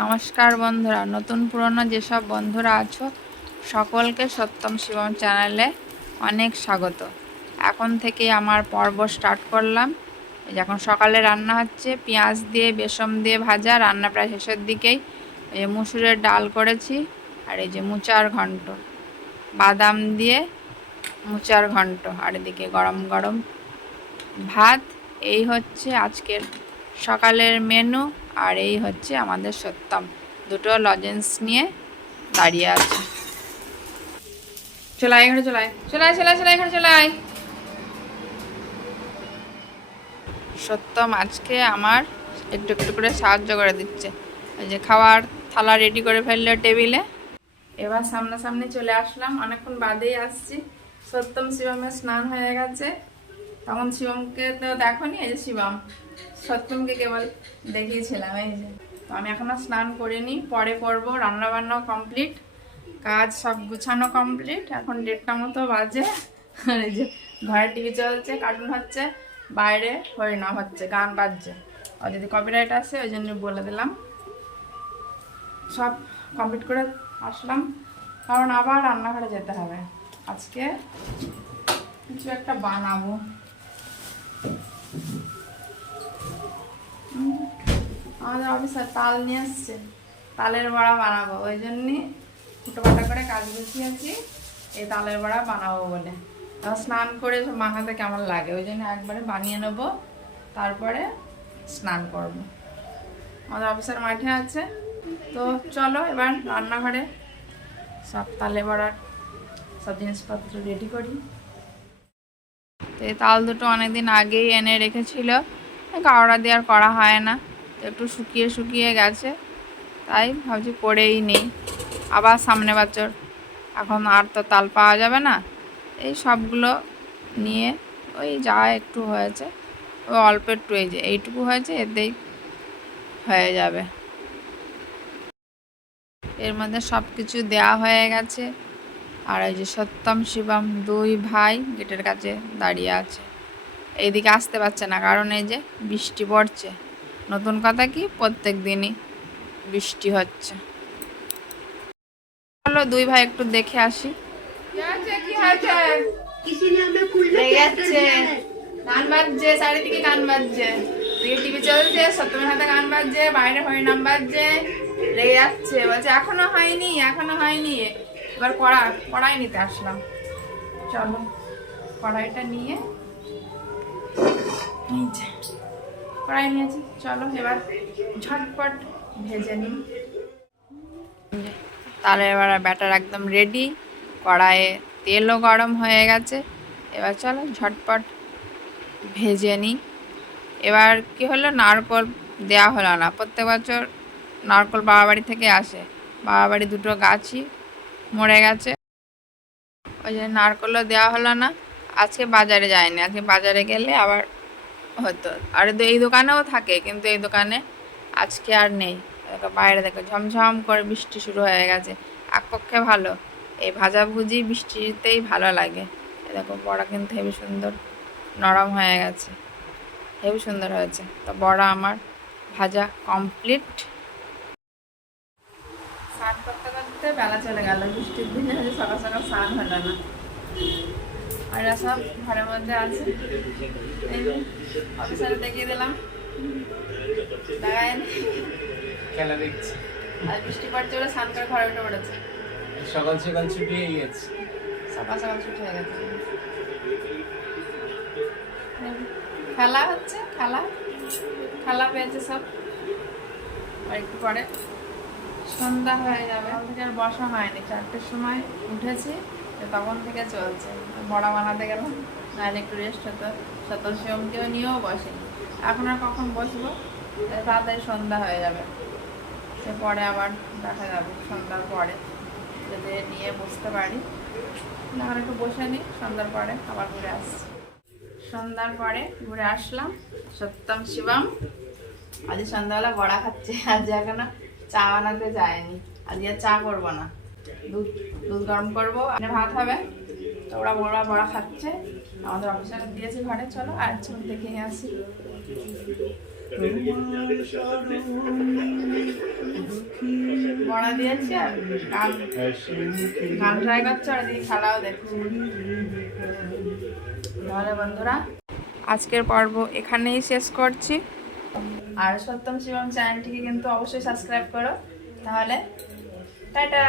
নমস্কার বন্ধুরা। নতুন পুরনো যেসব বন্ধুরা আছো, সকলকে সত্যম শিবম চ্যানেলে অনেক স্বাগত। এখন থেকে আমার পর্ব স্টার্ট করলাম। এখন সকালে রান্না হচ্ছে, পেঁয়াজ দিয়ে বেসম দিয়ে ভাজা, রান্না প্রায় শেষের দিকেই। এই যে মুসুরের ডাল করেছি, আর এই যে মুচার ঘন্ট। বাদাম দিয়ে মুচার ঘন্ট, আর এদিকে গরম গরম ভাত। এই হচ্ছে আজকের সকালের মেনু আর এই হচ্ছে আমাদের সত্যম দুটো লজেন্স নিয়ে দাঁড়িয়ে আছে। চলাই এখানে চলাই চলাই চলাই চলাই এখানে চলাই সত্যম আজকে আমার একটু একটু করে সাহায্য করে দিচ্ছে। ওই যে খাওয়ার থালা রেডি করে ফেলল টেবিলে এবার সামনাসামনি চলে আসলাম। অনেকক্ষণ বাদেই আসছি। সত্যম শিবমের স্নান হয়ে গেছে। তখন শিবমকে তো দেখনি, এই যে শিবম। সত্যমকে কেবল দেখিয়েছিলাম, এই যে। তো আমি এখনও স্নান করিনি, পরে করব রান্না বান্নাও কমপ্লিট কাজ সব গুছানো কমপ্লিট এখন দেড়টা মতো বাজে। আর এই যে ঘরে টিভি চলছে কার্টুন হচ্ছে, বাইরে হরিনাম হচ্ছে, গান বাজছে। আর যদি কপিরাইট আসে, ওই জন্য বলে দিলাম। সব কমপ্লিট করে আসলাম, কারণ আবার রান্নাঘরে যেতে হবে। আজকে কিছু একটা বানাবো। আমাদের অফিসার তাল নিয়ে এসছে তালের বড়া বানাবো, ওই জন্যই ফুটোপাটা করে কাজ গুছিয়েছি এই তালের বড়া বানাবো বলে। স্নান করে মাখাতে কেমন লাগে, ওই জন্য একবারে বানিয়ে নেব, তারপরে স্নান করব। আমাদের অফিসার মাঠে আছে, তো চলো এবার রান্নাঘরে সব তালে বড়ার সব জিনিসপত্র রেডি করি। তো এই তাল দুটো অনেকদিন আগেই এনে রেখেছিল। কাওড়া দিয়ে আর করা হয় না। তো একটু শুকিয়ে শুকিয়ে গেছে। তাই ভাবছি করেই নেই। আবার সামনে বছর। এখন আর তো তাল পাওয়া যাবে না। এই সবগুলো নিয়ে ওই যা একটু হয়েছে। ওই অল্প একটু এই যে, এইটুকু হয়েছে, এতেই হয়ে যাবে। এর মধ্যে সব কিছু দেওয়া হয়ে গেছে। আর ওই যে সত্যম শিবম দুই ভাই গেটের কাছে দাঁড়িয়ে আছে। এইদিকে আসতে পারছে না কারণ এই যে বৃষ্টি পড়ছে। নতুন কথা কি? প্রত্যেক দিনই বৃষ্টি হচ্ছে। চলো দুই ভাই একটু দেখে আসি। বাজছে চারিদিকে গান বাজছে। চলছে বাজছে হরিনাম বাজছে। যাচ্ছে বলছে এখনও হয়নি এখনও হয়নি। এবার কড়া, কড়াই নিতে আসলাম। চলো, কড়াইটা নিয়ে কড়াই নিয়েছি, চলো এবার ঝটপট ভেজে নিই। তাহলে এবার ব্যাটার একদম রেডি কড়াইয়ে তেলও গরম হয়ে গেছে। এবার চলো ঝটপট ভেজে নিই। এবার কি হলো? নারকল দেওয়া হলো না। প্রত্যেক বছর নারকল বাবা বাড়ি থেকে আসে। বাবা বাড়ি দুটো গাছই মরে গেছে। ওই জন্য নারকলও দেওয়া হলো না। আজকে বাজারে যায়নি। আজকে বাজারে গেলে আবার হতো। আর এই দোকানেও থাকে, কিন্তু এই দোকানে আজকে আর নেই। বাইরে দেখো, ঝমঝম করে বৃষ্টি শুরু হয়ে গেছে। এক পক্ষে ভালো। এই ভাজাভুজি বৃষ্টিতেই ভালো লাগে। দেখো, বড়া কিন্তু হেবি সুন্দর নরম হয়ে গেছে। হেবি সুন্দর হয়েছে। তো বড়া আমার ভাজা কমপ্লিট স্নান করতে বেলা চলে গেল বৃষ্টির দিনে সকাল সকাল স্নান হলো না। আর সব ঘরের মধ্যে আছে। অফিসারে দেখিয়ে দিলাম। খেলা দেখছি। আর বৃষ্টি পড়ছে বলে স্নান করে ঘরে উঠে পড়েছে। সকাল সকাল ছুটি হয়ে গেছে। সকাল সকাল ছুটি হয়ে গেছে। খেলা হচ্ছে খেলা। খেলা পেয়েছে সব। আর একটু পরে। সন্ধ্যা হয়ে যাবে। থেকে আর বসা হয়নি। চারটের সময় উঠেছি তখন থেকে চলছে। বড়া বানাতে গেলাম, নাহলে একটু রেস্ট হতো। সতল শিবমকেও নিয়েও বসেনি। এখন আর কখন বসবো? তাড়াতাড়ি সন্ধ্যা হয়ে যাবে। সে পরে আবার দেখা যাবে, সন্ধ্যার পরে। যদি নিয়ে বসতে পারি। না আর একটু বসে নিই, সন্ধ্যার পরে আবার ঘুরে আসছি। সন্ধ্যার পরে ঘুরে আসলাম, সত্যম শিবম। আজ সন্ধ্যাবেলা বড়া খাচ্ছে, আজ এখনও চা বানাতে যায়নি। আজকে চা করব না। দুধ দুধ গরম করব। ভাত হবে। তো ওরা বড়া বড়া খাচ্ছে। আমাদের অফিসার দিয়েছে ঘরে। চলো, আর ছবি দেখে আসি। বড়া দিয়েছি আর গান। ট্রাই করছে, আর এদিকে খেলাও দেখছি। বন্ধুরা, আজকের পর্ব এখানেই শেষ করছি। আর সত্যম শিবম চ্যানেলটিকে কিন্তু অবশ্যই সাবস্ক্রাইব করো। তাহলে টাটা!